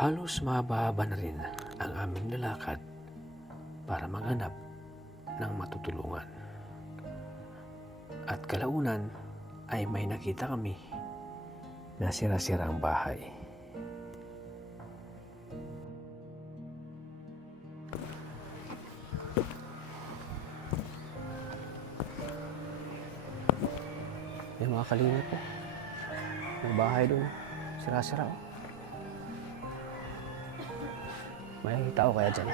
Halos mahaba na rin ang aming lalakad para maghanap ng matutulungan. At kalaunan ay may nakita kami na sira-sirang bahay. Yung mga kalingap po. May bahay doon. Sira-sira oh. May tao kaya dyan?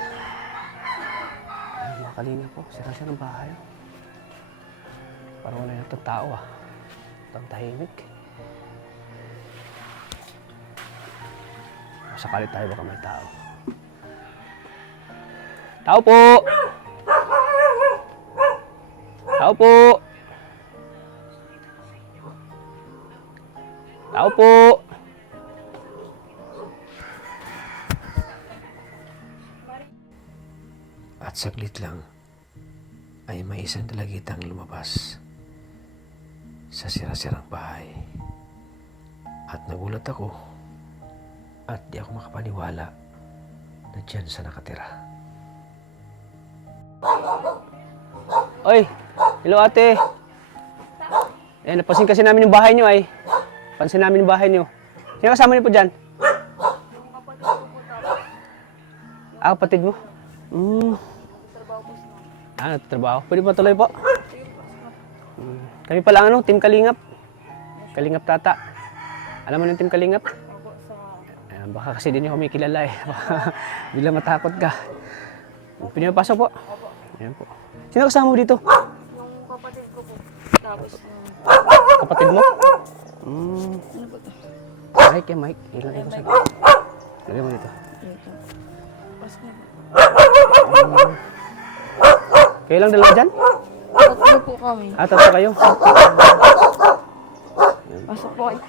Ay, mga kalingap po. Sira-sira ng bahay oh. Parang wala na itong tao ah. Itong tahimik. Sakali tayo baka may tao. Tao po! Tao po! Tao po! At saglit lang ay may isang dalagitang lumabas sa sira-sirang bahay. At nagulat ako at di ako makapaniwala na dyan sa nakatira. Oy! Hello ate! Eh, napansin kasi namin yung bahay nyo ay. Pansin namin yung bahay nyo. Sino kasama niyo po dyan? Ah, kapatid mo? Nagtatrabaho. Pwede pa tuloy po? Kami pala ano, Team Kalingap. Kalingap Tata. Alam mo ng Team Kalingap? Baka kasi din yung kumikilala eh. Baka bigla matakot ka. Pwede mo pasok po? Ayan po. Sino kasama mo dito? Yung kapatid ko po. Tapos Kapatid mo? ano po to? Mike, Mike. Ilagay ko sa... Lagay mo dito. Dito. Pasok na po. Kayo lang dalawa dyan? Tatlo po kami. Ah, tatlo kayo? Pasok po kayo.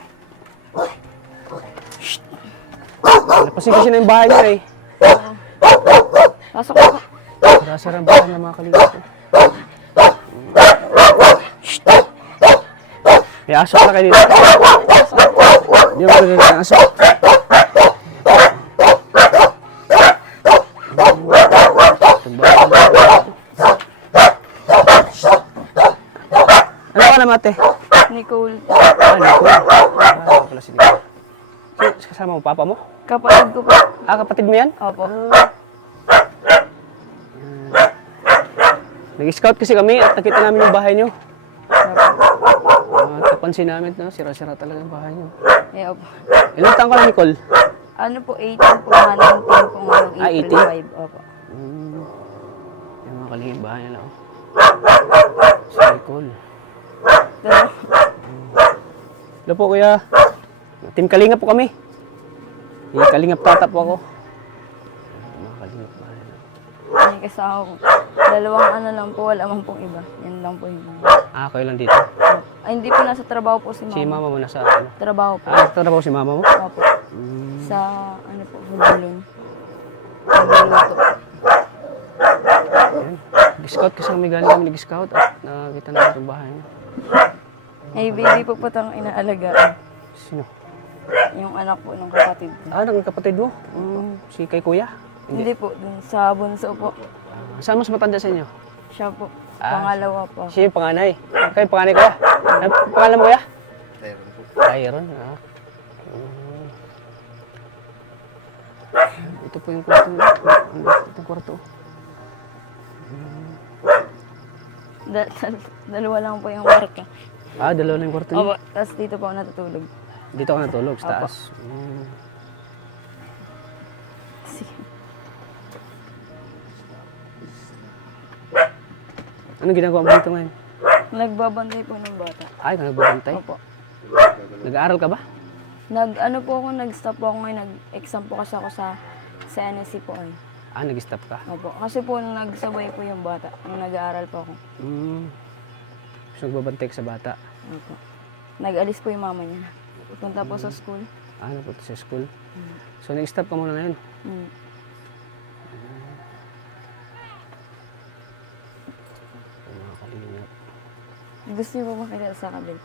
Napasin kasi na yung bahay niya eh. Pasok po. Sarang bahay ng mga kalingap ko. May aso na kayo dito. Hindi mo magagawin ang aso. Ano ka naman ate? Nicole. Nicole. Pala si Nicole. Kasama mo, papa mo? Kapatid ko po. Kapatid mo yan? Opo. Nag-scout kasi kami at nakita namin yung bahay nyo. Napansin namin na sira-sira talaga yung bahay nyo. Eh, opo. Ilang taon ka na, Nicole? Ano po, 18 po, 19 po ngayong April 5. Opo. Yung mga kalingap bahay nila. Oh. Si Nicole. Pero, Hello po kuya. Team Kalingap po kami. Kalingap Tata po ako. Mga kalingap bahay nila. may kasama ko. Dalawang ano lang po, wala man pong iba. Yan lang po yung Kayo lang dito. Ay, hindi po nasa trabaho po si mama. Si mama mo nasa ano? Trabaho po. Nagtatrabaho si mama mo? Opo. Sa, ano po, Hudulon. Nagluluto. Nag-scout kasi kami galing kami nag-scout at nakita namin itong bahay niya. Ay, baby po po itong inaalagaan. Sino? Yung anak po ng kapatid ko. Ng kapatid mo? Si kay kuya? Hindi po, dun sa bunso po. Saan mas matanda sa inyo? Siya po. Pangalawa po. Siya yung panganay. Kayo yung panganay kuya? Ano pangalan mo kuya? Tyron po. Tyron. Ito po yung kwarto. Ito yung kwarto. Dalawa lang po yung kwarto. Dalawa na yung kwarto niyo? Opo, tapos dito po ako natutulog. Dito ka natulog sa taas? Sige. Anong ginagawa mo dito ngayon? Nagbabantay po ng bata. Nagbabantay? Opo. Nag-aaral ka ba? Ano po ako, nag-stop po ako ngayon. Nag-exam po kasi ako sa NSC po ay. Nag-stop ka? Opo. Kasi po nagsabay po yung bata. Nung nag-aaral po ako. So, nagbabantay ka sa bata? Opo. Nag-alis po yung mama niya. Punta po sa school. Napunta sa school? So, nag-stop ka muna ngayon? Gusto niyo po makita sa kabila?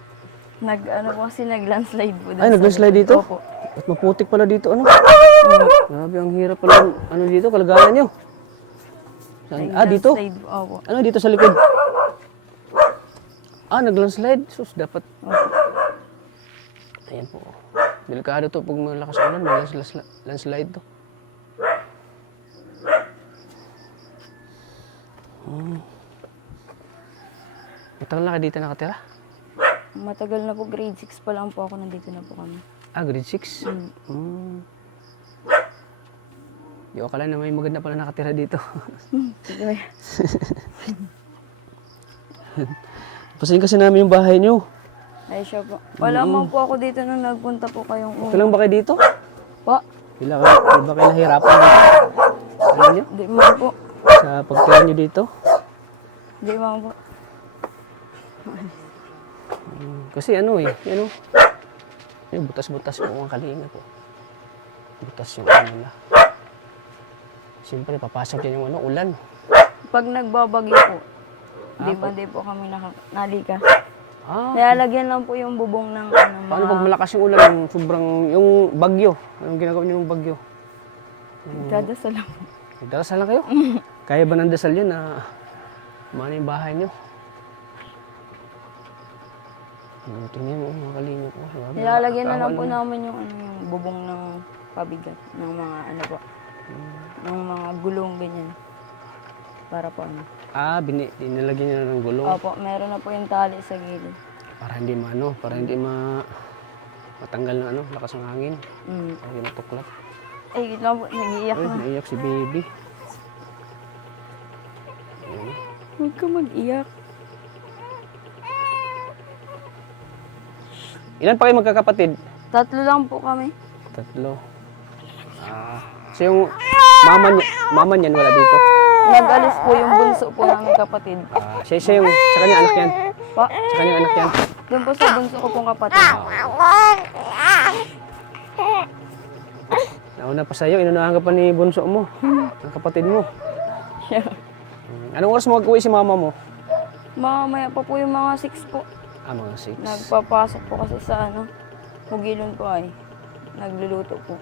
Nag-landslide po. Nag-landslide dito? Opo. At maputik pala dito, ano? pala yung ano dito, kalagayan nyo. Saan? Ah, dito? Landslide po. Opo. Ano dito sa likod? Ah, nag-landslide. Sus, dapat. Opo. Ayan po. Delikado to pag malakas ulan, may landslide to. Matagal na kayo dito nakatira? Matagal na po, grade 6 pa lang po ako, nandito na po kami. Ah, grade 6? Di ko akala na may maganda pala nakatira dito. Sige. Pasayin kasi namin yung bahay nyo. Ay, siya po. Wala man po ako dito nung nagpunta po kayong Okay lang ba kayo dito? Po? Di ba kayo nahirapan dito? Ano nyo? Di man po. Sa pagtira nyo dito? Di man po. Kasi ano eh, butas-butas po ang kalinga po. Butas yung ano nila. Siyempre, papasok yan yung ulan. Pag nagbabagyo po, di po kami nalika. Ah, Nilalagyan lang po yung bubong ng ano, paano mga... pag malakas yung ulan, yung bagyo? Anong ginagawa nyo ng bagyo? Dadasal lang po. Nagdarasal lang kayo? Kaya ba ng dasal yun na umano yung bahay nyo? Tingnan mo, mga kalinga po. Nilalagyan na lang po namin yung bubong ng pabigat ng mga ano po. Ng mga gulong ganyan. Para po ano. Ah, dinalagyan nyo na ng gulong. Opo, meron na po yung tali sa gilid. Para hindi matanggal ng lakas ng hangin. Para hindi matuklat. Ay, yun lang po, nag-iiyak Ay, na. naiyak si baby. Huwag ka mag-iyak. Ilan pa kayo magkakapatid? 3 lang po kami. 3. Ah, so yung mama niyan wala dito? Nag-alis po yung bunso po namin kapatid. Ah, siya yung, sa kanya anak yan? Pa, Sa kanya anak yan? doon po sa bunso ko pong kapatid. Nauna pa sa'yo, inunahan ka pa ni bunso mo, ang kapatid mo. Siya. Anong oras mo mag-uwi si mama mo? Mamaya pa po yung mga 6 po. Ah, mga 6. Nagpapasok po kasi sa ano, Mugilon po ay. Nagluluto po.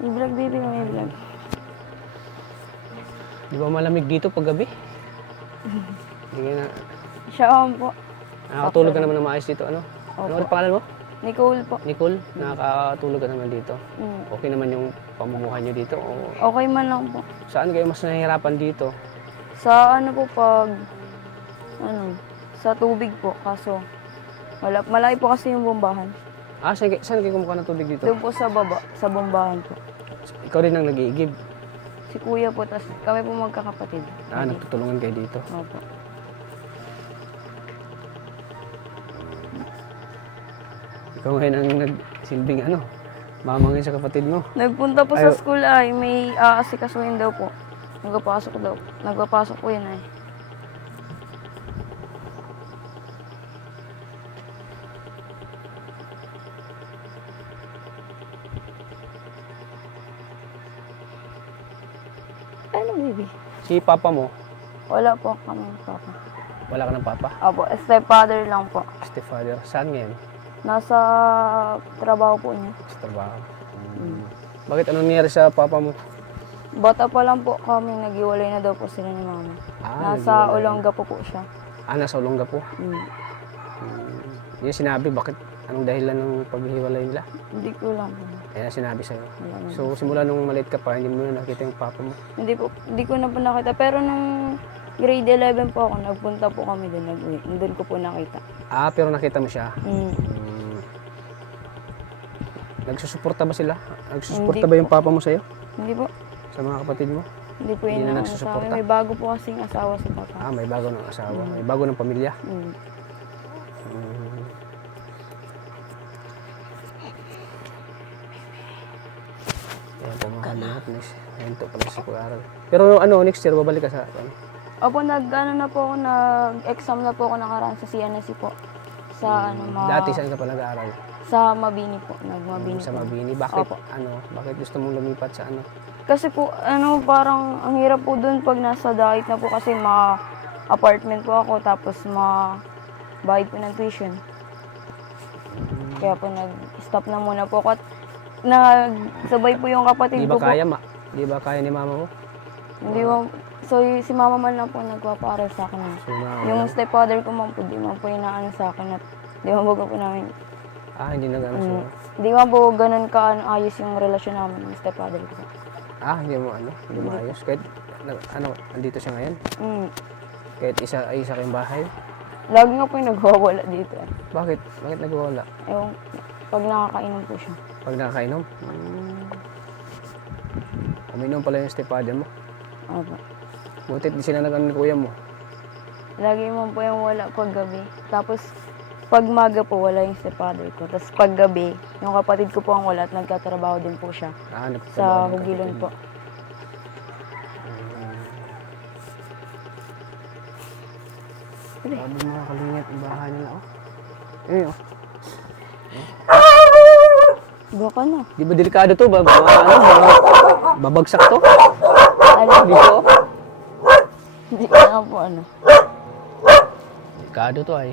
I-vlog baby, may vlog. Di ba malamig dito pag gabi? Hindi nga na. Siya po. Nakakatulog ka naman na maayos dito, ano? Ano ulit pangalan mo? Nicole po. Nicole, nakakatulog ka naman dito. Mm. Okay naman yung pamumuhay niyo dito? O Okay man lang po. saan kayo mas nahihirapan dito? Sa ano po pag, ano, sa tubig po. Kaso, malaki po kasi yung bombahan. Ah, saan kayo kumukuha ng tubig dito? Doon po sa baba, sa bombahan po. Ikaw rin ang nag-iigib. Si kuya po, tas kami po magkakapatid. Ah, nagtutulungan kayo dito. Opo. Ikaw ngayon ang nagsilbing ano, mamangin sa kapatid mo. Nagpunta po sa school ay may aasikasuhin daw po. Nagpapasok po yun ay. Ano, baby? Si papa mo, Wala po kami papa. wala ka ng papa? Opo, stepfather lang po. Stepfather, saan ngayon? Nasa trabaho po niya. Sa trabaho. Bakit anong nangyari sa papa mo? Bata pa lang po kami, naghiwalay na daw po sila ni mama. Ah, Nasa naghiwalay. Olonga po siya. Ah, nasa Olongapo. Mm. Yung sinabi, bakit, anong dahilan ng paghihiwalay nila? Hindi ko lang po. Ayan ang sinabi sa'yo. Wala na. So, simula nung maliit ka pa, hindi mo na nakita yung papa mo. Hindi ko na po nakita. Pero nung grade 11 po ako, nagpunta po kami doon, nag-uwi. Doon ko po nakita. Ah, pero nakita mo siya. Mm. Nagsusuporta ba sila? Nagsusuporta Hindi ba yung papa mo sa'yo? Hindi po. Sa mga kapatid mo? Hindi po Hindi yun na ang nagsusuporta? sa amin. May bago po kasing asawa si papa. Ah, may bago ng asawa. May bago ng pamilya. Mm. Ayan po mga kalingap. Ayan to pala si Kuya Aral. Pero ano, next year, babalik ka sa ano? Opo, na po ako, nag-exam na po ako nakaraan sa CNSC po. Sa Dati saan ka pa nag-aaral? Sa Mabini po. Nag-Mabini Sa po. Mabini. Bakit, Opo. bakit gusto mong lumipat sa ano? Kasi po, parang ang hirap po doon pag nasa diet na po kasi apartment po ako tapos bayad po ng tuition. Kaya po nag-stop na muna po ako at nagsabay po yung kapatid Di ko ba po. kaya, di ba kaya ni mama mo? Hindi mo, so si mama man lang po nagpapaaral sa akin. So, Yung stepfather ko man po, di man po inaano sa akin at di man po namin. hindi nag-ano siya. Di man po ganun ayos yung relasyon namin ng stepfather ko. Hindi mo ayos. Kahit, andito siya ngayon. Kahit isa kayong bahay. Lagi nga po yung nagwawala dito. Bakit? Bakit nagwawala? Ewan, pag nakakainom po siya. Pag nakakainom? Uminom pala yung stepfather mo. Opo. Butit di sila nag-ano ni kuya mo. Lagi man po yung wala pag gabi. Tapos pag maga po wala yung stepfather ko. Tapos pag gabi, yung kapatid ko po ang wala at nagtatrabaho din po siya. Sa Hugilon po. Sabi mga kalingap, ang bahay nila, oh. Baka na. Di ba delikado to? Babagsak to? Alam Dito, oh. Hindi ko na po ano. Delikado to, ay.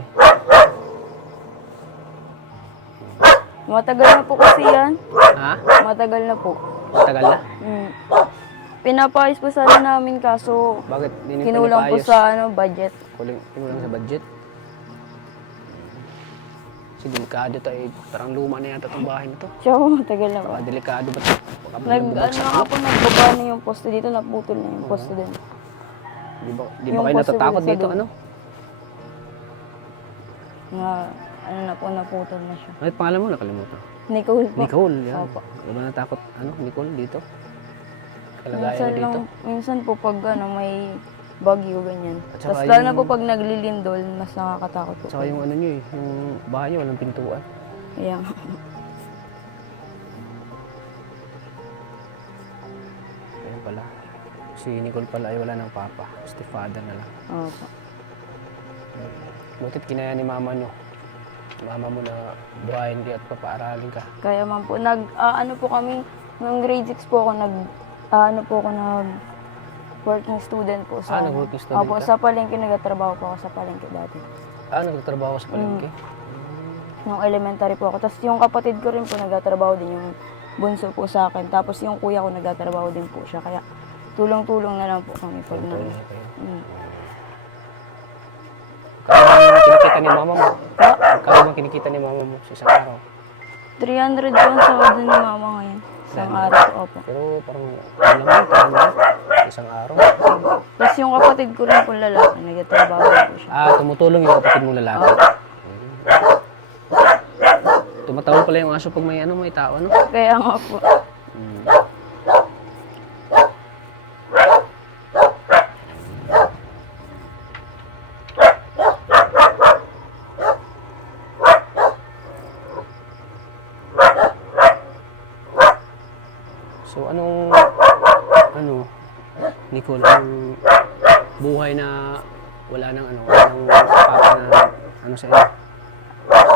Matagal na po kasi yan. Ha? Matagal na po. Tagal na? Pinapayos po sana namin kaso Bakit? Di kinulang po sa budget. Kinulang sa budget? Kasi delikado to, eh. Parang luma na yata itong bahay na to. Siya po matagal na po. Baka delikado ba to? Baka Nagbaba na yung poste dito, naputol na yung poste din. Di ba Yung kayo poste natatakot sa dito, doon. ano? Naputol na siya. Ano pangalan mo? Nakalimutan. Nicole po. Nicole, yan. Opo. Di ba natakot, Nicole, dito? Kalagayan na dito. Minsan po pag may bagyo ganyan. At saka Tapos lalo na yung- po pag naglilindol, mas nakakatakot po. Saka yung nyo eh, yung bahay nyo, walang pintuan. Kaya Ayun pala. Si Nicole pala ay wala ng papa. Stepfather na lang. opo. Butit kinaya ni mama nyo. Mama mo na buhayin kayo at papaaralin ka. Kaya man po, ano po kami, nung grade 6 po ako, working student po sa... nag-working student Opo, ka? sa palengke, nagtatrabaho po ako sa palengke dati. Nagtatrabaho sa palengke? Nung elementary po ako. Tapos yung kapatid ko rin po, nagtatrabaho din yung bunso po sa akin. Tapos yung kuya ko, nagtatrabaho din po siya. Kaya tulong-tulong na lang po kami pag na... Tulong na kayo. Mm. Kaya bang kinikita ni mama mo? Kaya bang kinikita ni mama mo sa isang araw? 300 po ang sahod ni mama ngayon. Isang araw po, opo. Pero parang, alam mo, parang isang araw. Tapos yung kapatid ko rin po lalaki, nagtatrabaho din po siya. Tumutulong yung kapatid mong lalaki. Tumatawa pala yung aso pag may may tao, no? Kaya nga po. So, Nicole, ang buhay na wala nang papa na sa inyo?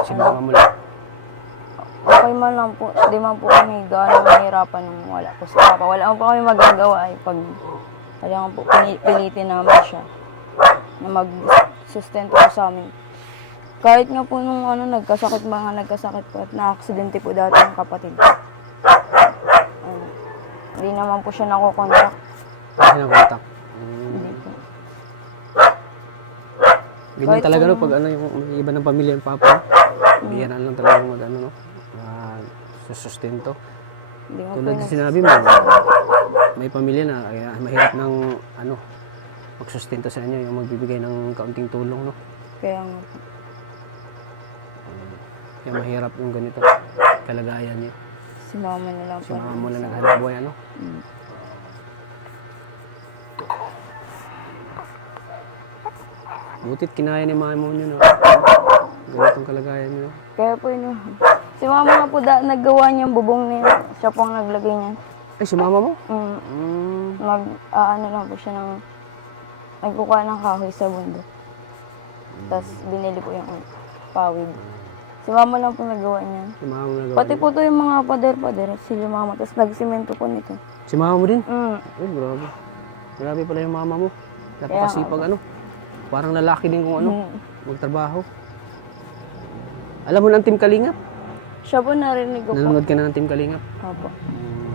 Si mama mo lang. Okay man lang po. Di man po kami gaano mahirapan nung wala po si Papa. Wala man po kami magagawa ay pag kailangan po pilitin namin siya na mag-sustento po sa amin. Kahit nga po nung nagkasakit po at na-aksidente po dati ng kapatid ko. Hindi naman po siya nakukontak. Kasi nakontak. Hindi po. Ganyan Kahit talaga, no? kung- Pag yung iba ng pamilya ng papa, bihira lang talaga susustento. Hindi nga po Tulad ng sinabi mo, may pamilya na kaya mahirap ng magsustento sa inyo, yung magbibigay ng kaunting tulong, no? Kaya nga po. Kaya mahirap yung ganito, kalagayan niyo. Si mama na lang Si po. mama mo lang naghanap buhay, ano? Butit kinaya ni mama mo nyo, no? Ganitong kalagayan niyo. Kaya po yun. Si mama nga po naggawa niyang bubong niya. Siya po ang naglagay niyan. Ay, si mama mo? Lang po siya ng nagkukuha ng kahoy sa bundok. Tapos binili po yung pawid. Si mama lang po nagawa niyan. Si mama mo nagawa. Pati po to yung mga pader-pader. Sila mama. Tapos nagsimento po nito. Si mama mo din? Mm. Ay, grabe. Grabe pala yung mama mo. Napakasipag, Parang lalaki din kung magtrabaho. Alam mo na ang Team Kalingap? Siya po narinig ko po. Nanonood ka na ng Team Kalingap? Opo.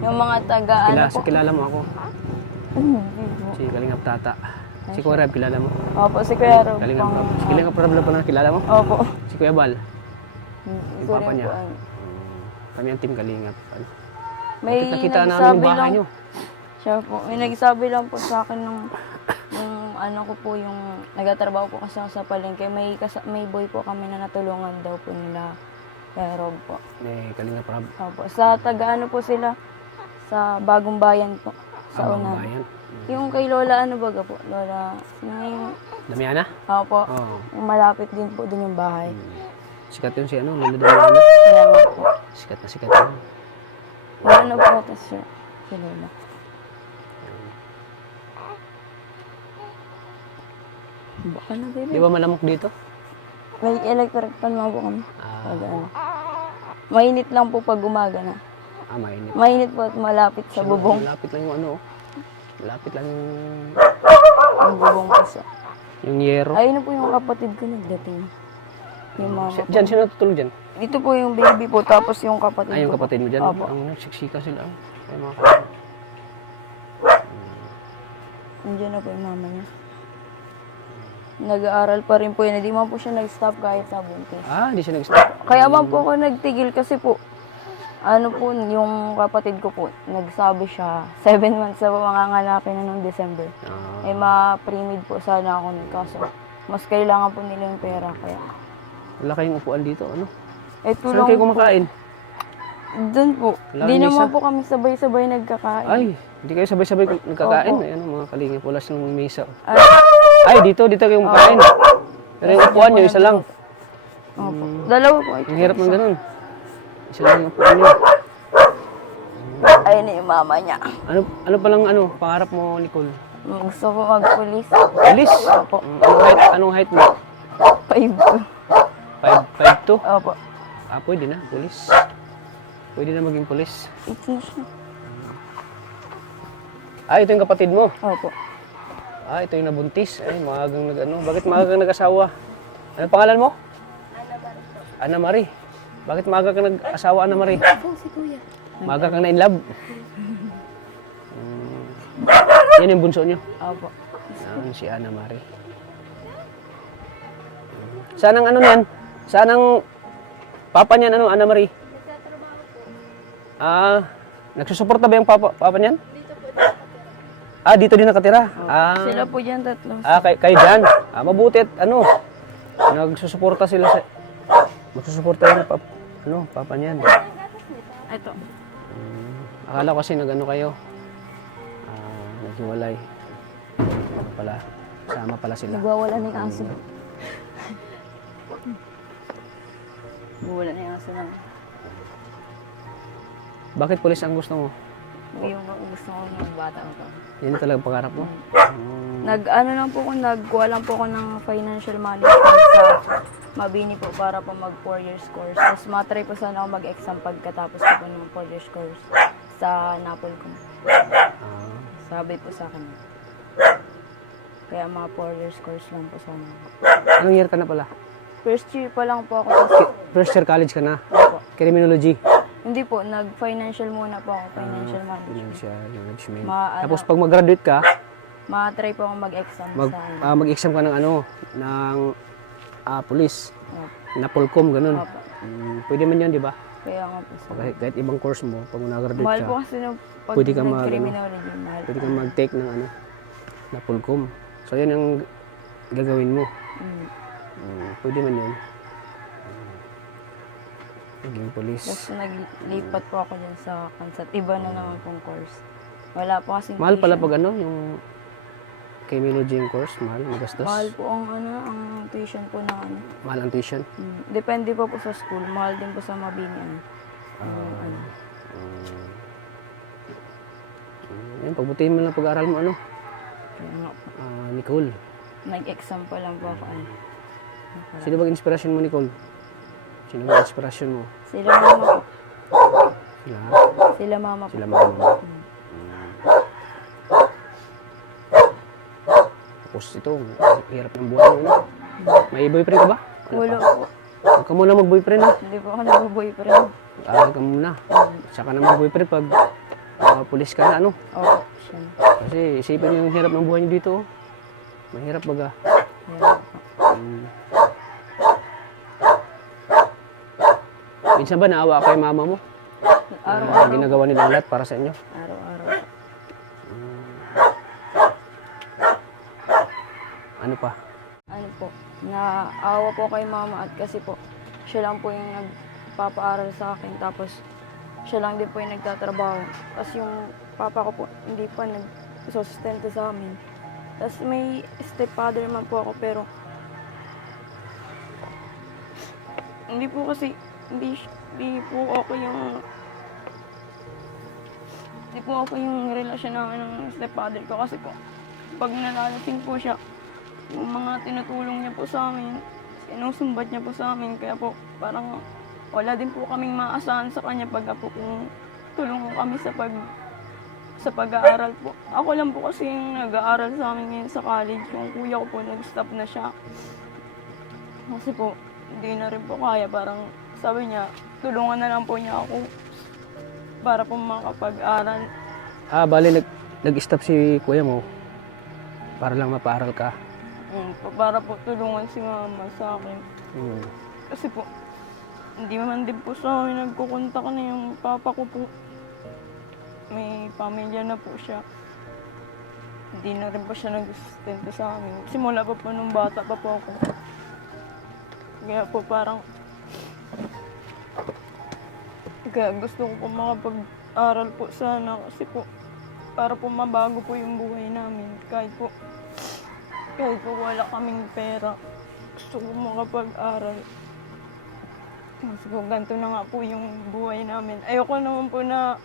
Yung mga taga, ano po. Kilala mo ako. Hindi po. Si Kalingap Tata. Si Kuya Rab, kilala mo? Opo, si Kuya Rob. Kalingap Rab. Si Kalingap Rab na pala kilala mo? Opo. Si Kuya Bal. Yung papa niya. Kami ang Team Kalingap. May Nakita namin nagsabi yung bahay lang, nyo. siya po, may nagsabi lang po sa akin nung ano ko po yung nagtatrabaho po kasi ako sa palengke. May boy po kami na natulungan daw po nila Kuya Rob po. May Kalingap Rab. Opo. Sa taga ano po sila? Sa Bagong Bayan po. Sa Abang una. bayan. Yung kay Lola ano baga po? Lola, sino yung... Damiana? Opo. Oo. Yung malapit din po dun yung bahay. Sikat yun si ano, Lolo Damiana. Kaya nga po. Sikat na sikat yun. Wala na po tas siya. Si Lola. Baka na Di baby. ba malamok dito? May electric fan nga po kami. Ah, Pag ano. Mainit lang po pag umaga na. mainit. Mainit po at malapit sa bubong. Malapit lang yung ano, oh. Malapit lang Yung bubong po siya. yung yero. Ayun na po yung kapatid ko nagdating. Yung mama ko. Diyan, sino natutulog dyan? Dito po yung baby po, tapos yung kapatid Ay, yung ko po. kapatid mo dyan. Opo. Ang nagsiksika sila. Ay, mga Nandiyan na po yung mama niya. Nag-aaral pa rin po yun. Hindi man po siya nag-stop kahit sa buntis. Ah, hindi siya nag-stop. Kaya man po ako nagtigil kasi po, ano po, yung kapatid ko po, nagsabi siya, 7 months na po manganganapin na noong December. Ah, Eh, ma-pre-med po sana ako nun. Kaso, mas kailangan po nila yung pera. Kaya, wala kayong upuan dito, ano? eto Saan lang kayo po. kumakain? Doon po. Wala Di kang naman mesa? po kami sabay-sabay nagkakain. Ay, hindi kayo sabay-sabay nagkakain. Opo. Ayan, mga kalingap. Wala silang mesa. Ay, Ay, dito kayo kumakain. Pero yung upuan nyo, isa lang. opo. Dalawa po. Ang hirap ng ganun. Isa lang yung upuan nyo. Ayun na yung mama niya. Ano palang pangarap mo, Nicole? Gusto ko mag-police. Police? Opo. Anong height mo? 5'2". 5'2"? Opo. Ah, pwede na, police. Pwede na maging police. It's na siya. Ah, ito yung kapatid mo. Opo. Ah, ito yung nabuntis. Ay, maagang Bakit maagang nag-asawa? Ano pangalan mo? Ana Marie. Bakit maaga kang nag-asawa, Ana Marie? Si Kuya. Maaga kang na-inlove. Yan yung bunso nyo. Opo. Yan, si Ana Marie. Saan ang ano niyan? Saan ang papa niyan, Ana Marie? Ah, nagsusuporta ba yung papa niyan? Ah, dito din nakatira. Ah, Sila po dyan tatlo. kayo dyan. Ah, mabuti at nagsusuporta sila sa... Magsusuporta yung papa niyan. Ito. Akala ko kasi kayo. Naghiwalay. Ano pala, sama pala sila. Nagwawala na yung aso. Nagwawala na yung aso lang. Bakit pulis ang gusto mo? Yung gusto ko ng bata ko. Yan na talaga pangarap mo? Nag-ano lang po ako, nagkuha lang po ako ng financial management sa Mabini po para po mag 4 years course. Tapos matry po sana ako mag-exam pagkatapos ko po ng 4 years course sa Napolcom. Sabi po sa akin. Kaya mga 4 years course lang po sana. Anong year ka na pala? First year pa lang po ako. Tapos, First year college ka na? opo. Criminology? Hindi po, nag-financial muna po ako, financial management. Financial management. Ma- Tapos pag mag-graduate ka, Ma-try po ako mag-exam sa mag-exam ka ng police. Opo. Napolcom, ganun. Opo. Pwede man yan, di ba? Kaya nga po sa Kahit ibang course mo, pag nag-graduate mahal ka, po kasi nung pag pwede ka nag-criminology, mahal pwede po. kang mag-take ng Napolcom. So, yan ang gagawin mo. Mm. Pwede man yun. Naging police. Tapos naglipat po ako dyan sa Kansat. Iba na naman pong course. Wala po kasing Mahal pala tuition. pag yung criminology yung course, mahal, magastos. Mahal po ang ang tuition po na Mahal ang tuition. Depende po sa school. Mahal din po sa Mabini. Yan, pagbutihin mo lang pag-aaral mo, Kaya nga po. Nicole. Nag-exam pa lang po ako. Sino bang inspirasyon mo, Nicole? Sino bang inspirasyon mo? Sila mama po. Sila, Sila mama po. sila mama mo. Tapos ito, hirap ng buhay mo. May boyfriend ka ba? Wala po. ka muna mag-boyfriend ha. Hindi po ako nag-boyfriend. Ka muna. Saka na mag-boyfriend pag pulis ka na, ano. Opo, siya. Kasi isipin niyo yung hirap ng buhay niyo dito. Oh. Mahirap baga. Yan. Minsan ba naawa kay mama mo? Araw-araw. Ginagawa nilang lahat para sa inyo? Araw-araw. Ano pa? Ano po, naawa po kay mama at kasi po, siya lang po yung nagpapaaral sa akin. Tapos, siya lang din po yung nagtatrabaho. Kasi yung papa ko po, hindi pa nag-sustento sa amin. Tapos may stepfather naman po ako, pero hindi po kasi, hindi po okay yung relasyon namin ng stepfather ko. Kasi po, pag nalalasing po siya, yung mga tinutulong niya po sa amin, sinusumbat niya po sa amin, kaya po parang wala din po kaming maasahan sa kanya pag po kung tulungan kami sa pag-aaral po. Ako lang po kasi yung nag-aaral sa amin ngayon sa college, yung kuya ko po nag-stop na siya. Kasi po, hindi na rin po kaya, parang sabi niya, tulungan na lang po niya ako para po makapag-aral. Bali nag-stop si kuya mo para lang mapaaral ka. Para po tulungan si mama sa akin. Kasi po, hindi man din po sa amin nagkukontak na yung papa ko po. May pamilya na po siya. Hindi na rin po siya nag-sustento sa amin. Simula pa po nung bata pa po ako. Kaya po parang, kaya gusto ko po makapag-aral po sana kasi po, para po mabago po yung buhay namin. Kahit po wala kaming pera, gusto ko makapag-aral. Kasi po, ganito na nga po yung buhay namin. Ayoko naman po na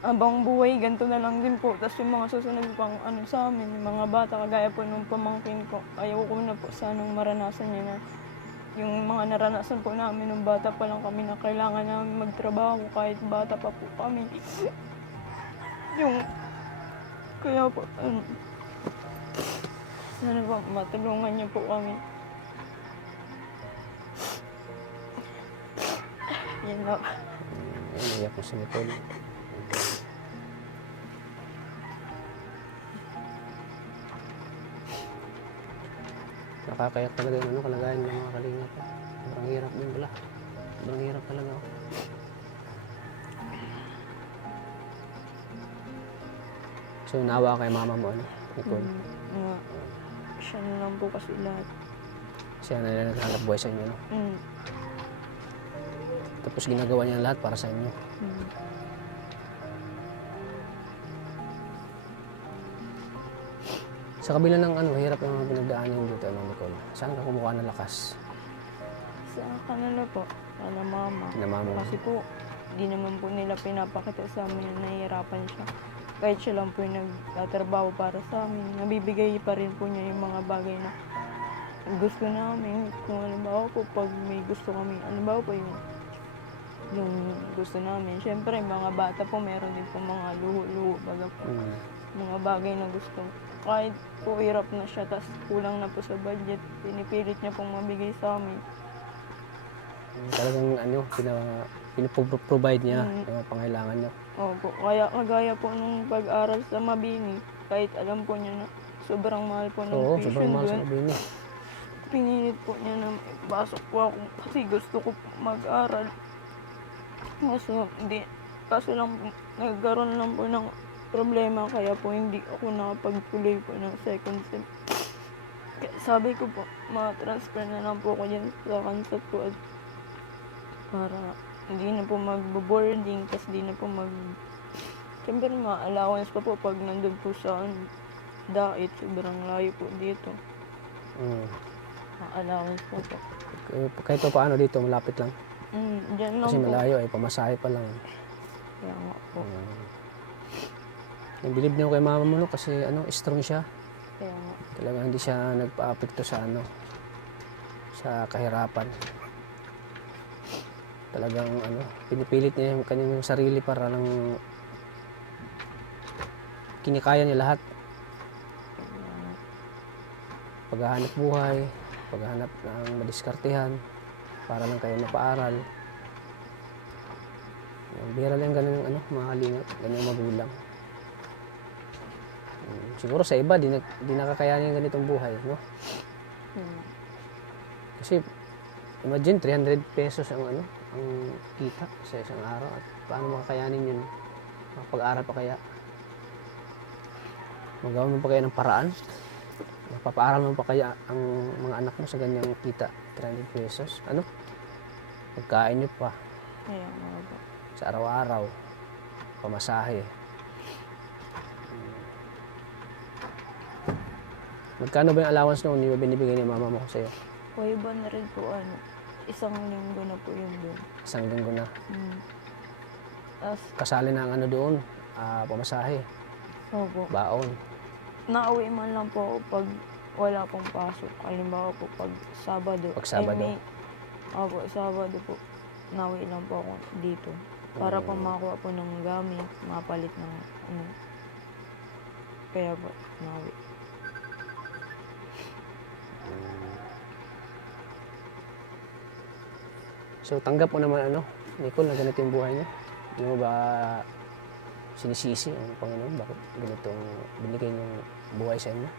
abang buhay, ganito na lang din po. Tapos yung mga susunod pang sa amin, yung mga bata, kagaya po nung pamangkin ko, ayoko na po sanang maranasan niya na yung mga naranasan po namin nung bata pa lang kami na kailangan namin magtrabaho kahit bata pa po kami. Kaya po, sana po matulungan niyo po kami. Yan na. Iyak mo si Nicole. Nakakayak talaga yung kalagayan ng mga kalingap. Sobrang hirap din pala. Sobrang hirap talaga. So, naawa kay mama mo, ano, Nicole? Siya na lang po kasi lahat. Siya na naghanap buhay sa inyo, no? Tapos ginagawa niya lahat para sa inyo. Sa kabila ng hirap ng mga pinagdaanan dito, Nicole, saan ka kumukuha ng lakas? Sa kanila po, sana mama. Kasi po, di naman po nila pinapakita sa amin na nahihirapan siya. Kahit siya lang po yung nagtatrabaho para sa amin, nabibigay pa rin po niya yung mga bagay na gusto namin. Kung halimbawa po, pag may gusto kami, halimbawa po yung gusto namin. Siyempre, mga bata po, meron din po mga luho-luho, baga po, mga bagay na gusto. Kahit po hirap na siya, tas kulang na po sa budget, pinipilit niya pong mabigay sa amin. Talagang pinaprovide niya yung mga pangailangan niya. Opo, kaya kagaya po nung pag-aral sa Mabini, kahit alam po niya na sobrang mahal po ng tuition sobrang mahal sa doon. Mabini. Pinilit po niya na pasok po ako kasi gusto ko mag-aral. Kaso lang nagkaroon lang po ng problema, kaya po hindi ako nakapagtuloy po ng second sem. Kaya sabi ko po, ma-transfer na lang po ako dyan sa Kansat po para hindi na po mag-boarding, kasi hindi na po siyempre ma-allowance pa po pag nandun po sa Dait, sobrang layo po dito. Ma-allowance po po. Kahit pa paano dito, malapit lang. Dyan lang Kasi po. malayo pamasahe pa lang. Kaya nga po. Bilib niyo kay mama mo, no? Kasi strong siya. Kaya nga. Talagang hindi siya nagpa-apekto sa sa kahirapan. Talagang pinipilit niya yung kanyang sarili para lang kinikaya niya lahat. Paghahanap buhay, paghahanap ng madiskartehan. para lang kayo mapaaral. Bira lang ganun yung ano, mga kalingap, ganun yung magulang. Siguro sa iba, di nakakayanin yung ganitong buhay, no? Hmm. Kasi, imagine, 300 pesos ang ano, ang kita sa isang araw. At paano makakayanin yun? Makapag-aral pa kaya? Magawa mo pa kaya ng paraan? Mapapaaral mo pa kaya ang mga anak mo sa ganyang kita, 300 pesos? Ano? Pagkain nyo pa Kaya nga po. sa araw-araw, pamasahe. Magkano ba yung allowance noon? Hindi ba binibigay ni mama mo sa'yo? Kuya ba na rin po isang linggo na po yun doon. Isang linggo na. Tapos, Kasali na ang ano doon, pamasahe, opo, baon. nauwi man lang po ako pag wala pong pasok. Halimbawa po pag Sabado. Pag Sabado. Opo, Sabado po. Nauwi lang po ako dito. Para po makakuha po ng gamit, mapalit ng ano. Kaya po, nauwi. So tanggap mo naman ano, Nicole, na ganito yung buhay niya. Hindi mo ba sinisisi ang Panginoon? Bakit ganitong binigay niyong buhay sa inyo?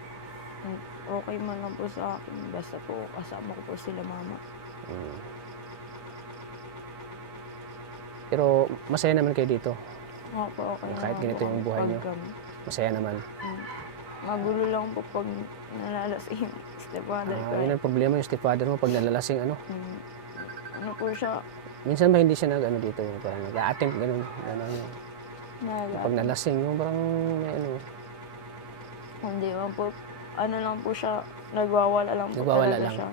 Okay man lang po sa akin. Basta po kasama ko po sila mama. Pero masaya naman kayo dito. Opo, okay Kahit naman ganito po yung buhay pag niyo. kami. Masaya naman. Magulo lang po pag nalalasing stepfather ko. Yun ang problema yung stepfather mo pag nalalasing ano. Ano po siya, Minsan ba hindi siya nag-ano dito, yung parang nag-a-attempt ganun. Pag nalasing, yung parang may ano. hindi man po, ano lang po siya, nagwawala lang po Nagwawala talaga lang. siya.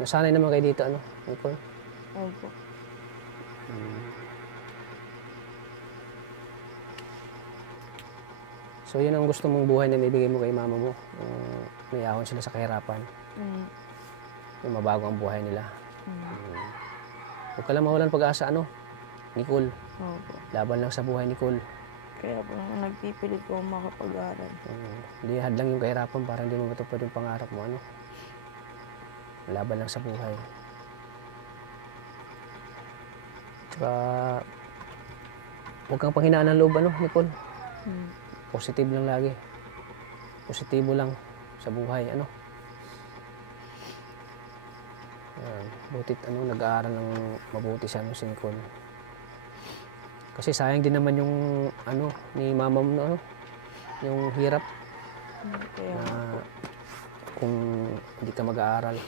Nasanay naman kayo dito ano, Nicole? Opo. So yun ang gusto mong buhay na naibigay mo kay mama mo. May ahon sila sa kahirapan. Yung mabago ang buhay nila. Huwag ka lang mawalan pag-asa ano, Nicole. Opo. Laban lang sa buhay, Nicole. Kaya po, nagpipilit po makapag-aral. Hindi hadlang yung kahirapan para hindi mo matupad yung pangarap mo ano. Laban lang sa buhay. Tsaka huwag kang panghinaan ng loob ano, Nicole. Positive lang lagi. Positibo lang sa buhay ano. Butit ano, nag-aaral ng mabuti siya no, si Nicole. Kasi sayang din naman yung ano ni mama mo no, yung hirap Kaya na kung hindi ka mag-aaral.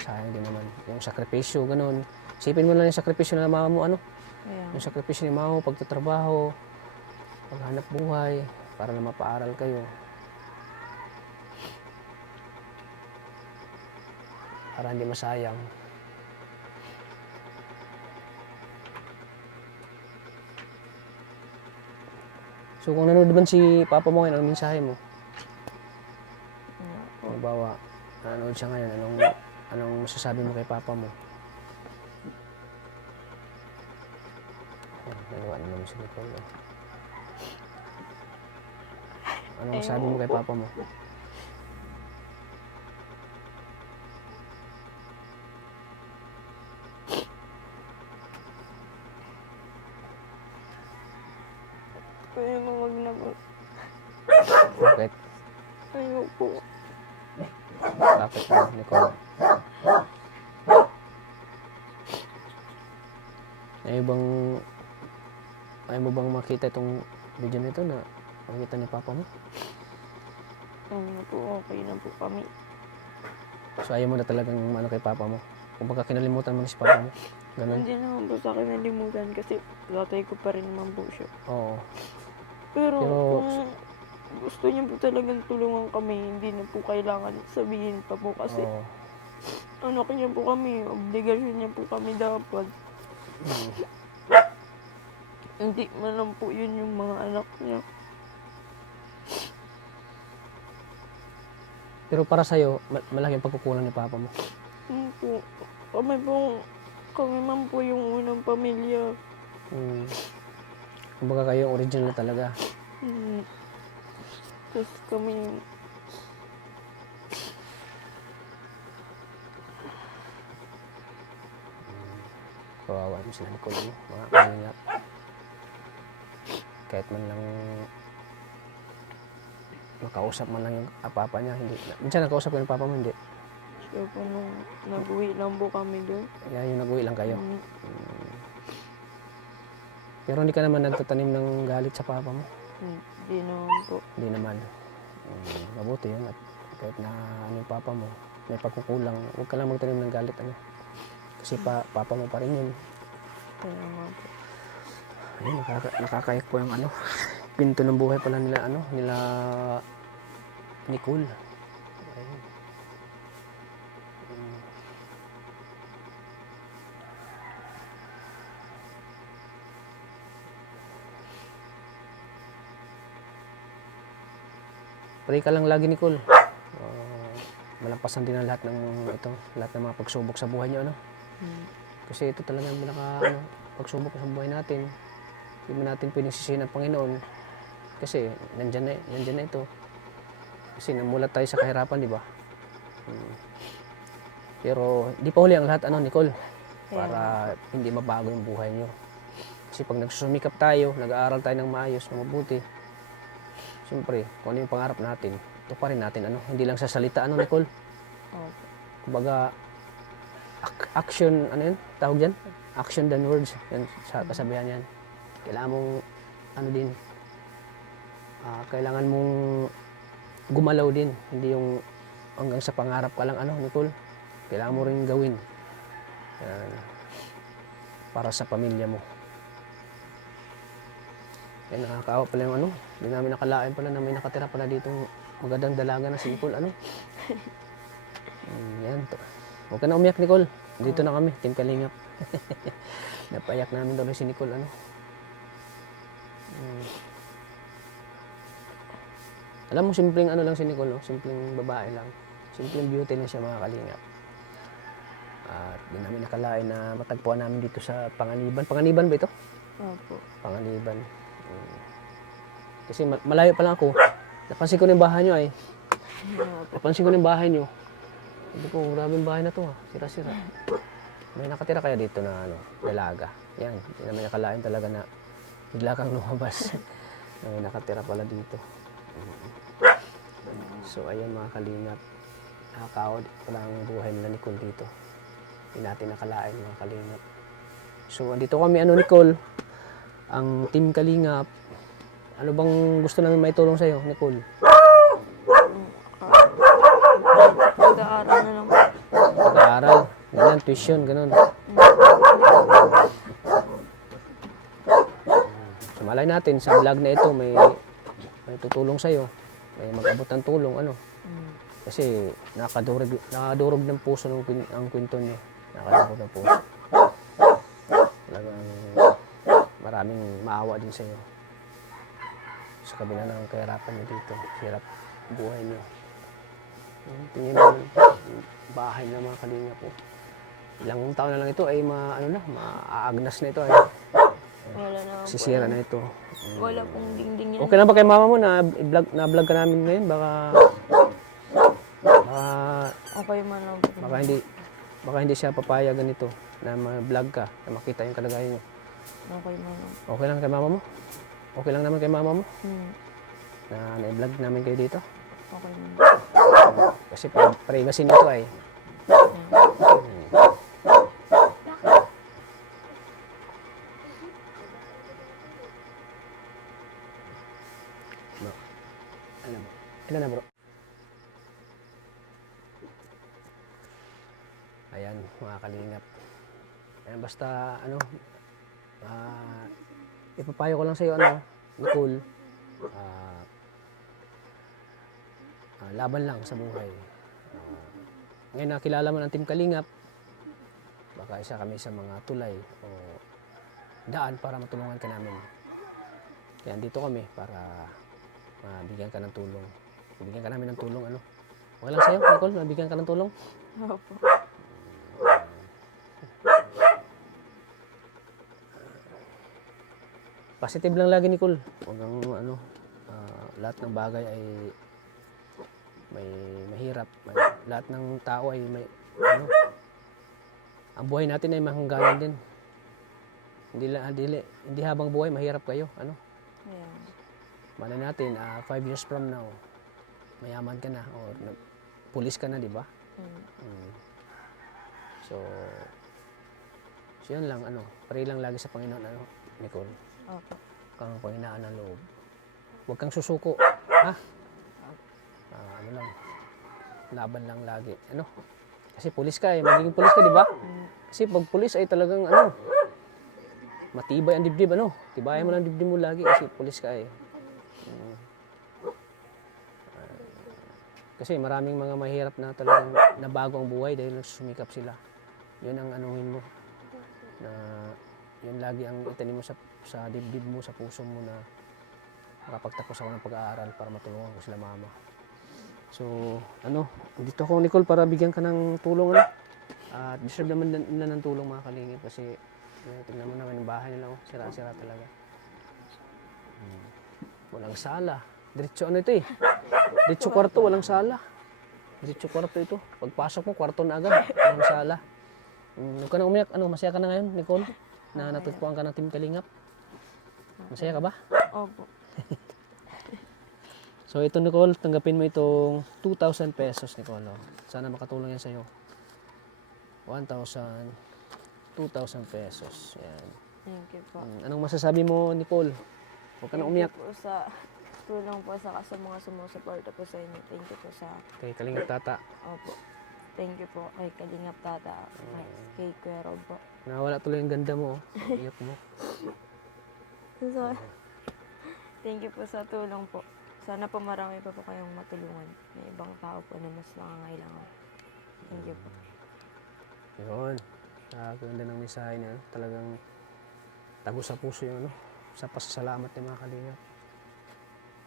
Sayang din naman yung sakripisyo ganun. Isipin mo lang yung sakripisyo ng mama mo ano. kaya Yung sakripisyo ni mama mo pagtatrabaho, paghanap buhay para na mapaaral kayo. Para hindi masayang. So kung nanonood man si papa mo ngayon, anong mensahe mo? Halimbawa, nanonood siya ngayon, anong masasabi mo kay papa mo? Nagawa na naman si Nicole. Anong masasabi mo kay papa mo? kaya nang wag na po. Bakit? Ayoko. Bakit mo, Nicole? Ayaw mo bang makita itong video nito na makita ni papa mo? Ano po, okay na po kami. So ayaw mo na talagang ano kay papa mo? Kung baka kinalimutan mo na si papa mo? Ganun? Hindi naman po sa akin nalimutan kasi tatay ko pa rin naman po siya. Oo. Pero Pero- kung gusto niya po talagang tulungan kami, hindi na po kailangan sabihin pa po kasi Oo. anak niya po kami, obligasyon niya po kami dapat. Hindi man lang po yun yung mga anak niya. Pero para sa'yo, malaking pagkukulang ni papa mo. Yun po, kami man po yung unang pamilya. Kumbaga kayo yung original talaga. Tapos kami, Kawawa mo sila Nicole, ano? Mga kalingap. Kahit man lang makausap man lang yung papa niya, hindi. Minsan nakausap ko yung papa mo, hindi. siya po nung nag-uwi lang po kami doon. Kaya yung nag-uwi lang kayo. Mm, Pero hindi ka naman nagtatanim ng galit sa papa mo. Hindi naman po. Hindi naman. Mabuti yun. At kahit na ano yung papa mo, may pagkukulang, huwag ka lang magtanim ng galit. Ano? Kasi papa mo pa rin yun. Kaya nga po. Ayun, nakakayak po yung ano, pinto ng buhay pala nila, ano, nila Nicole. Ayun. Pray ka lang lagi, Nicole. Malampasan din ang lahat ng mga pagsubok sa buhay niyo, ano? Kasi ito talaga ang ano, pagsubok sa buhay natin. Hindi mo natin pwedeng sisihin ang Panginoon. Kasi nandyan na ito. Kasi namulat tayo sa kahirapan, di ba? Pero di pa huli ang lahat, ano, Nicole? Para hindi mabago yung buhay niyo. Kasi pag nagsusumikap tayo, nag-aaral tayo ng maayos, na mabuti, siyempre, kung ano yung pangarap natin, ito pa rin natin, ano, hindi lang sa salita, ano, Nicole? Kumbaga, action, ano yun, tawag dyan? Action than words, yan, sa kasabihan yan. Kailangan mong, ano din, kailangan mong gumalaw din, hindi yung hanggang sa pangarap ka lang, ano, Nicole? Kailangan mo rin gawin. Yan, para sa pamilya mo. Yan, nakakaawa pala yung ano, hindi namin nakalain pala na may nakatira pala dito magandang dalaga na si Nicole, ano. Yan to. Huwag ka na umiyak, Nicole. Dito na kami, Team Kalingap. Napayak namin doon si Nicole, ano. Alam mo, simpleng ano lang si Nicole, no? Simpleng babae lang. Simpleng beauty lang siya, mga Kalingap. At di namin nakalain na matagpuan namin dito sa Panganiban. Panganiban ba ito? Opo. Panganiban. Kasi malayo pa lang ako. Napansin ko na yung bahay nyo ay. Napansin ko na yung bahay nyo. Hindi ko, grabe yung bahay na to ha. Sira-sira. May nakatira kaya dito na ano, dalaga. Yan, hindi namin nakalain talaga na bigla kang lumabas. May nakatira pala dito. So ayan mga Kalingap. Nakakawad pala ang buhay nila Nicole dito. Hindi natin nakalain mga Kalingap. So andito kami ano Nicole, ang Team Kalingap. Ano bang gusto namin maitulong sa'yo, Nicole? Pag-aaral na lang po. Pag-aaral, ganyan, tuition, ganun. So malay natin, sa vlog na ito, may tutulong sa'yo. May mag-abot ng tulong, ano. Kasi nakadurog ng puso ang kwento niyo. Nakadurog ng puso. Talagang maraming maawa din sa'yo. Sa kabila ng kahirapan niyo dito, hirap buhay niyo. Tingnan mo yung bahay na mga Kalingap po. Ilang taon na lang ito ay maaagnas na ito ay. Wala na po. Sisira na ito. Wala pong dingding yan. Okay na ba kay mama mo na vlog ka namin ngayon? Baka Okay man lang po. baka hindi siya papayag ganito na ma-vlog ka, na makita yung kalagayan niyo. Okay man lang. Okay lang kay mama mo? Okay lang naman kay mama mo? Hmm. Na na-vlog namin kayo dito? Okay man. Kasi privacy nito ay. Ano ba? Ilan na bro? Ayan, mga Kalingap. Ayan, basta ano, ipapayo ko lang sa iyo ano, Nicole. Laban lang sa buhay. Ngayon nakilala mo ng Team Kalingap, baka isa kami sa mga tulay o daan para matulungan ka namin. Kaya dito kami para mabigyan ka ng tulong. Bigyan ka namin ng tulong, ano. Okay lang sa'yo, Nicole, mabigyan ka ng tulong? Opo. Positive lang lagi, Nicole. Huwag kang, ano, lahat ng bagay ay may mahirap. Lahat ng tao ay may ano, ang buhay natin ay mahangganan din. Hindi habang buhay mahirap kayo, ano? Ayan. Malay natin 5 years from now mayaman ka na o pulis ka na, di ba? Mm. So yun lang, ano, pray lang lagi sa Panginoon, ano, Nicole. Opo. Kang panghinaan ng loob. Huwag kang susuko, ha? Ano lang, laban lang lagi, ano? Kasi pulis ka magiging pulis ka, di ba? Kasi pag pulis ay talagang, ano, matibay ang dibdib, ano? Tibayan mo lang dibdib mo lagi kasi pulis ka kasi maraming mga mahirap na talagang nabago ang buhay dahil sumikap sila. Yun ang anuhin mo. Na yun lagi ang itanim mo sa dibdib mo, sa puso mo na makapagtapos ako ng pag-aaral para matulungan ko sila mama. So, ano, dito ako, Nicole, para bigyan ka ng tulong, ano? At deserve naman nila ng tulong, mga kalingip, kasi tingnan mo naman yung bahay nila, sira-sira talaga. Walang sala. Diretso ano ito Diretso kwarto, walang sala. Diretso kwarto ito. Pagpasok mo, kwarto na agad. Walang sala. Huwag ka na umiyak. Ano, masaya ka na ngayon, Nicole? Na natagpuan ka ng Team Kalingap? Masaya ka ba? Opo. So ito, Nicole, tanggapin mo itong 2,000 pesos, Nicole. Sana makatulong yan sa'yo. 1,000, 2,000 pesos. Yan. Thank you po. Anong masasabi mo, Nicole? Huwag ka na umiyak. Thank you po sa tulong po sa mga sumusuporta po sa inyo. Thank you po sa... Kay Kalingap Tata. Opo. Thank you po kay Kalingap Tata. Kay Kuya Rob po. Nawala tuloy yung ganda mo. Iyak mo. So, thank you po sa tulong po. Sana po marami pa po kayong matulungan. May ibang tao po na mas nangangailangan. Thank you po. Yun. Ganda ng mensahe niya. Talagang tagos sa puso yung, ano, sa pasasalamat ng mga Kalingap.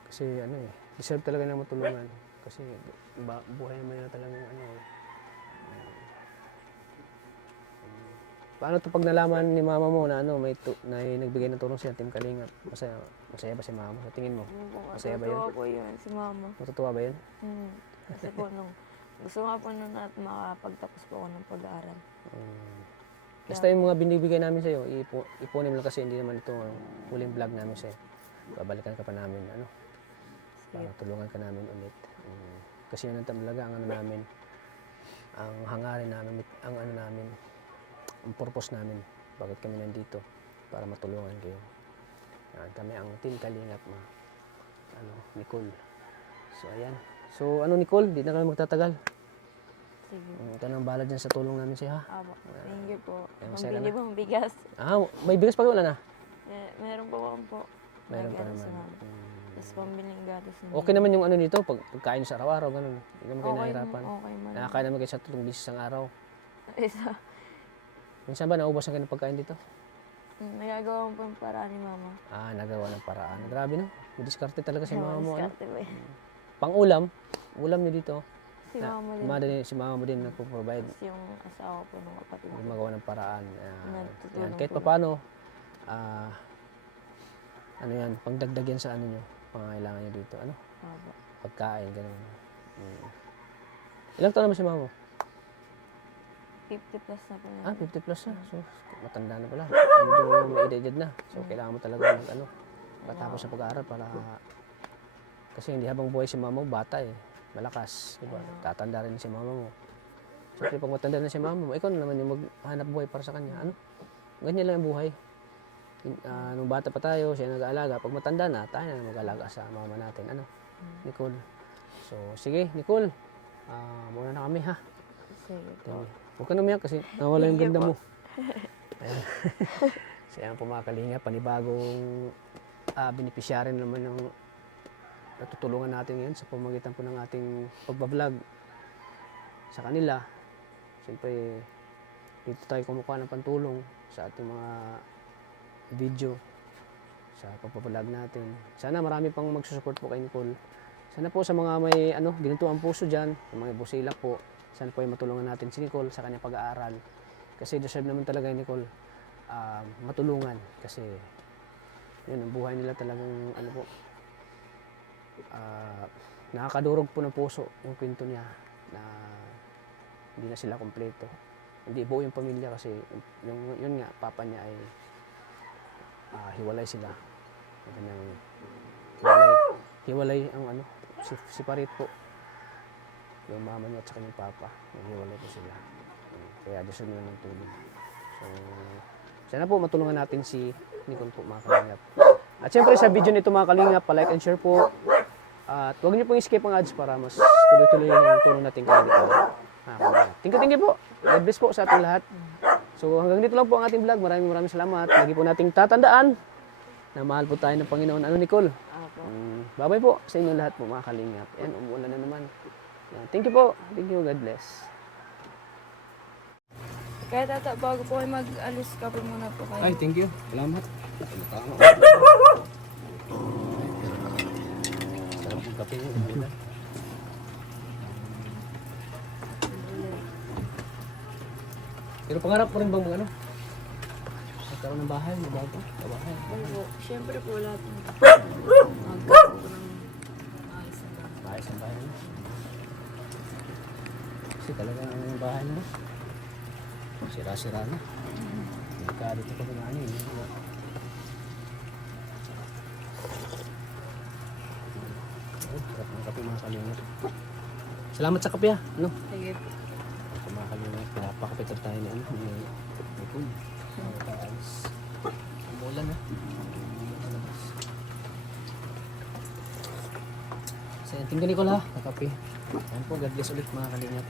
Kasi ano deserve talaga na matulungan. Kasi buhay naman nila talagang ano. Paano to pag nalaman ni mama mo na ano, may nagbigay ng tulong siya, Team Kalingap? Masaya ba si mama mo? Sa tingin mo? Masaya ba yun? Matutuwa po yun si mama. Matutuwa ba yun? Kasi po gusto nga po nung makapagtapos po ako ng pag-aaral. Basta yung mga binibigay namin sa'yo, ipunin mo lang kasi hindi naman ito ang huling vlog namin sa'yo. Babalikan ka pa namin, ano? Para tulungan ka namin ulit. Kasi yun ang talaga ang ano namin, ang hangarin namin, ang ano namin, ang purpose namin, bakit kami nandito, para matulungan kayo. Kami ang Team Kalingap, Nicole. So ayan. So ano, Nicole, di na kami magtatagal. Sige. Ito nang bahala dyan sa tulong namin sa'yo, ha? Abo. Thank you po. masaya ka Pambili bang bigas? May bigas pa kayo, wala na? Meron po ako po. Meron pa Nag-alis naman. na. Tapos pambiling gatas na. Okay naman yung ano dito, pagkain sa araw-araw, ganun. Hindi naman kayo nahihirapan. Okay man. Nakakain naman kayo sa 3 beses ang araw. Isa. Minsan ba nauubasan kayo ng pagkain dito? Nagagawa mo pa yung paraan ni mama. Nagawa ng paraan. Grabe, no? Diskarte talaga si mama mo. Ano? Diskarte ba yun? Pang-ulam, ulam niyo dito. Si mama din. Si mama mo din nagpo-provide. Tapos yung asawa po ng kapatid ko. Gumagawa ng paraan. Nagtutulong Yan. Kahit po. pa paano, ano yan, pangdagdag yan sa ano nyo, pangangailangan nyo dito. Ano? Abo. Pagkain, ganun. Ilang taon naman si mama mo? 50 plus na po na. 50 plus na. So, matanda na pala. Medyo may edad na. So, kailangan mo talaga patapos sa pag-aaral para... Kasi hindi habang buhay si mama mo, bata malakas. Diba? Tatanda rin si mama mo. Siyempre, pag matanda na si mama mo, ikaw na naman yung maghanap buhay para sa kanya. Ano? Ganyan lang ang buhay. Nung bata pa tayo, siya nag-aalaga. Pag matanda na, tayo na mag-aalaga sa mama natin. Ano? Nicole. So, sige, Nicole. Muna na kami, ha? Sige po. Huwag ka na umiyak kasi nawala yung Sige ganda po. mo. Ayan. So, ayan po mga Kalingap, panibagong beneficiary naman ng natutulungan natin ngayon sa pamagitan po ng ating pagbablog sa kanila. Siyempre, dito tayo kumukuha ng pantulong sa ating mga video sa pagbablog natin. Sana marami pang magsusupport po kay Nicole. Sana po sa mga may ginito ang puso dyan, sa mga busilak po, sana po ay matulungan natin si Nicole sa kanyang pag-aaral. Kasi deserve naman talaga ni Nicole matulungan. Kasi yun, ang buhay nila talagang nakakadurog po ng puso yung kwento niya na hindi na sila kompleto. Hindi buo yung pamilya kasi yun nga, papa niya ay hiwalay sila. Yung kanyang hiwalay ang ano, separate po. Yung mama niya at saka yung papa, hiwalay po sila. Kaya Diyos nila ng tulong. So, sana po matulungan natin si Nicole po, mga kalingap. At syempre sa video nito mga kalingap, pa-like and share po. At huwag niyo pong skip ang ads para mas tuloy-tuloy yung tulong natin kay Nicole. Thank you po. God bless po sa ating lahat. So hanggang dito lang po ang ating vlog. Maraming salamat. Lagi po nating tatandaan na mahal po tayo ng Panginoon. Ano, Nicole? Opo. Bye-bye po sa inyo lahat po, mga kalingap. Ayan, umuulan na naman. Thank you po. Thank you. God bless. Kaya tata, bago po kayo mag-alis, kape muna po kayo. Ay, thank you. Salamat. Tama. Sarap yung kape yung umuulan. Pero pangarap mo rin bang ano? Magkaroon ng bahay, mabago, bahay. Opo, syempre po lahat ng magkakaroon ng ayos na lang. Bahay sa bahay. Kasi talagang yung bahay na sira-sira na. Nagkalito pa ng ano yun. Sarap ng kape, mga kalingap. Salamat sa kape ha. Ano? Sige po. Mga kalingap, pinapakapitar tayo ni ano. Ni Kun. Umulan na. So, tingnan ko lang, kakape. Ayan po, God bless ulit mga kalingap.